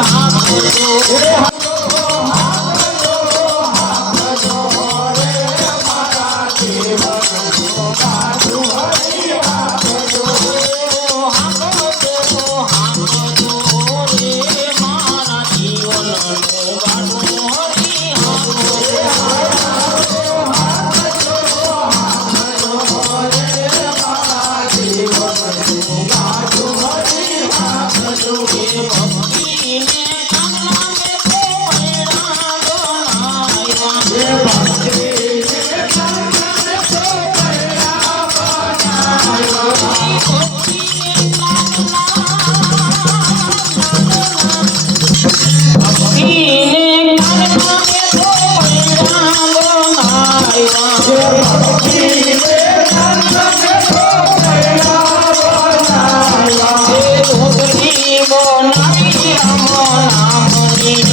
હાકજો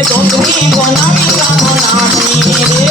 એ ધોતરી બનાવી રામ નામની